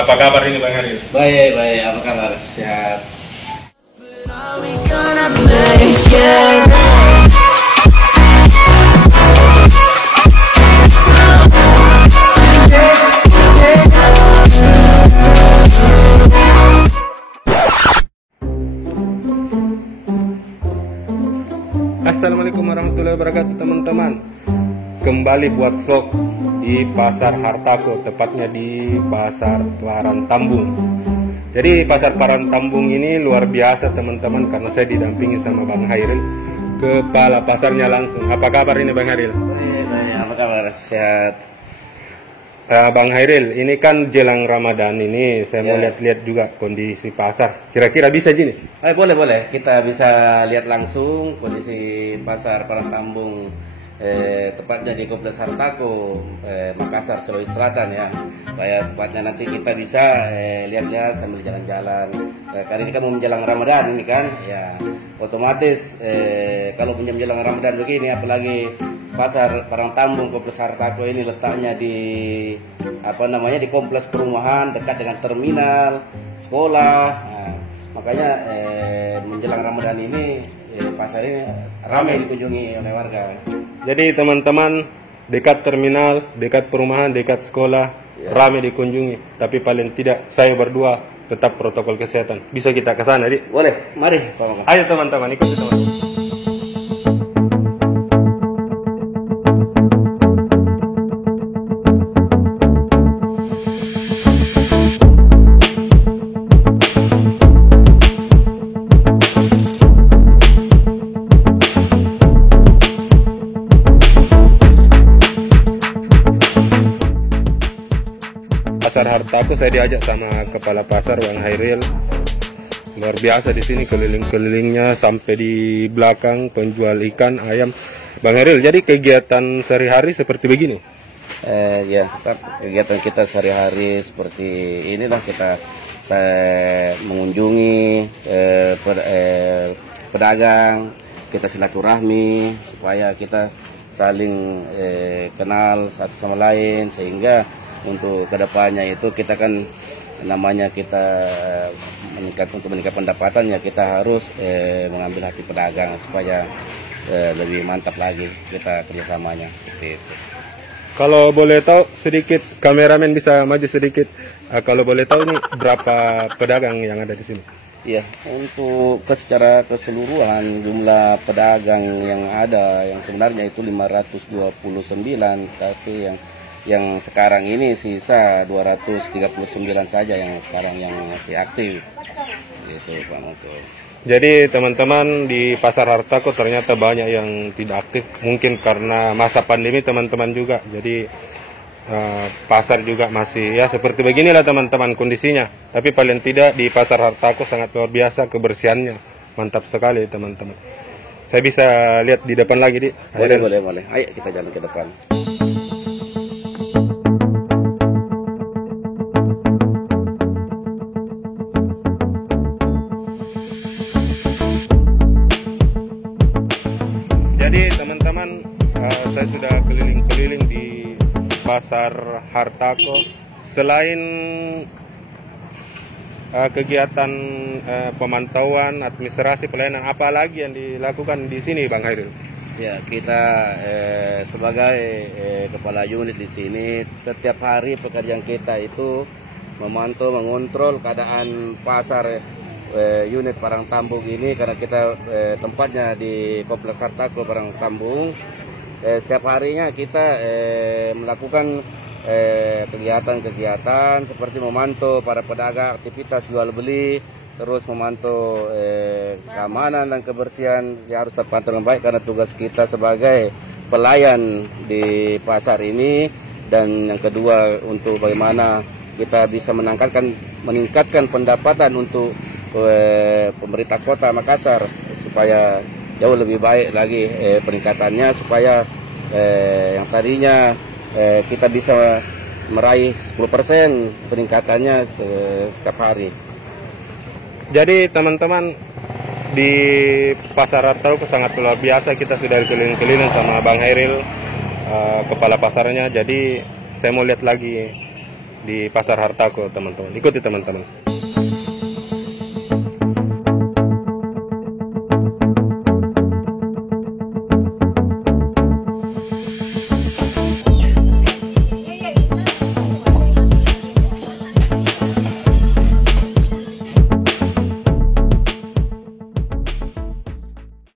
Apa kabar ini Bang Haris? Baik, baik. Apa kabar? Sehat. Assalamualaikum warahmatullahi wabarakatuh teman-teman. Kembali buat vlog di Pasar Hartako, tepatnya di Pasar Parantambung. Jadi Pasar Parantambung ini luar biasa teman-teman, karena saya didampingi sama Bang Hairil, kepala pasarnya langsung. Apa kabar ini Bang Hairil? Baik, baik. Apa kabar? Sehat. Bang Hairil, ini kan jelang Ramadan ini, saya mau lihat-lihat juga kondisi pasar. Kira-kira bisa gini? Boleh, boleh. Kita bisa lihat langsung kondisi Pasar Parantambung, tepatnya di Kompleks Hartako, Makassar, Sulawesi Selatan ya. Supaya tepatnya nanti kita bisa lihat-lihat sambil jalan-jalan. Kali ini kan mau menjelang Ramadan ini kan, ya otomatis kalau menjelang Ramadan begini, apalagi Pasar Parantambung Kompleks Hartako ini letaknya di di kompleks perumahan dekat dengan terminal, sekolah. Nah, makanya menjelang Ramadan ini pasar ini ramai dikunjungi oleh warga. Jadi teman-teman, dekat terminal, dekat perumahan, dekat sekolah, ramai dikunjungi. Tapi paling tidak saya berdua tetap protokol kesehatan. Bisa kita ke sana, Dik? Boleh, mari. Ayo teman-teman, ikuti teman-teman. Pasar Hartako saya diajak sama kepala pasar Bang Hairil. Luar biasa di sini, keliling-kelilingnya sampai di belakang penjual ikan, ayam. Bang Hairil, jadi kegiatan sehari-hari seperti begini? Kegiatan kita sehari-hari seperti inilah, kita mengunjungi pedagang, kita silaturahmi supaya kita saling kenal satu sama lain, sehingga untuk kedepannya itu kita kan namanya kita meningkat pendapatan, ya kita harus mengambil hati pedagang supaya lebih mantap lagi kita kerjasamanya seperti itu. Kalau boleh tahu sedikit, kameramen bisa maju sedikit. Kalau boleh tahu nih berapa pedagang yang ada di sini? Iya, untuk secara keseluruhan jumlah pedagang yang ada yang sebenarnya itu 529, tapi yang sekarang ini sisa 239 saja yang sekarang yang masih aktif. Gitu Pak Moko. Jadi teman-teman, di Pasar Hartako ternyata banyak yang tidak aktif, mungkin karena masa pandemi teman-teman juga. Jadi pasar juga masih ya seperti beginilah teman-teman kondisinya. Tapi paling tidak di Pasar Hartako sangat luar biasa kebersihannya. Mantap sekali teman-teman. Saya bisa lihat di depan lagi, Dik. Boleh. Ayo kita jalan ke depan. Jadi teman-teman, saya sudah keliling-keliling di Pasar Hartako. Selain kegiatan pemantauan, administrasi, pelayanan, apa lagi yang dilakukan di sini Bang Hairil? Ya, kita sebagai kepala unit di sini, setiap hari pekerjaan kita itu memantau, mengontrol keadaan pasar unit Parantambung ini, karena kita tempatnya di Kompleks Hartako Parantambung. Setiap harinya kita melakukan kegiatan-kegiatan seperti memantau para pedagang, aktivitas jual beli, terus memantau keamanan dan kebersihan yang harus terpantau dengan baik, karena tugas kita sebagai pelayan di pasar ini. Dan yang kedua, untuk bagaimana kita bisa meningkatkan pendapatan untuk pemerintah kota Makassar supaya jauh lebih baik lagi peningkatannya, supaya yang tadinya kita bisa meraih 10% peningkatannya setiap hari. Jadi teman-teman, di Pasar Hartako sangat luar biasa. Kita sudah keliling-keliling sama Bang Hairil, kepala pasarnya. Jadi saya mau lihat lagi di Pasar Hartako teman-teman. Ikuti teman-teman.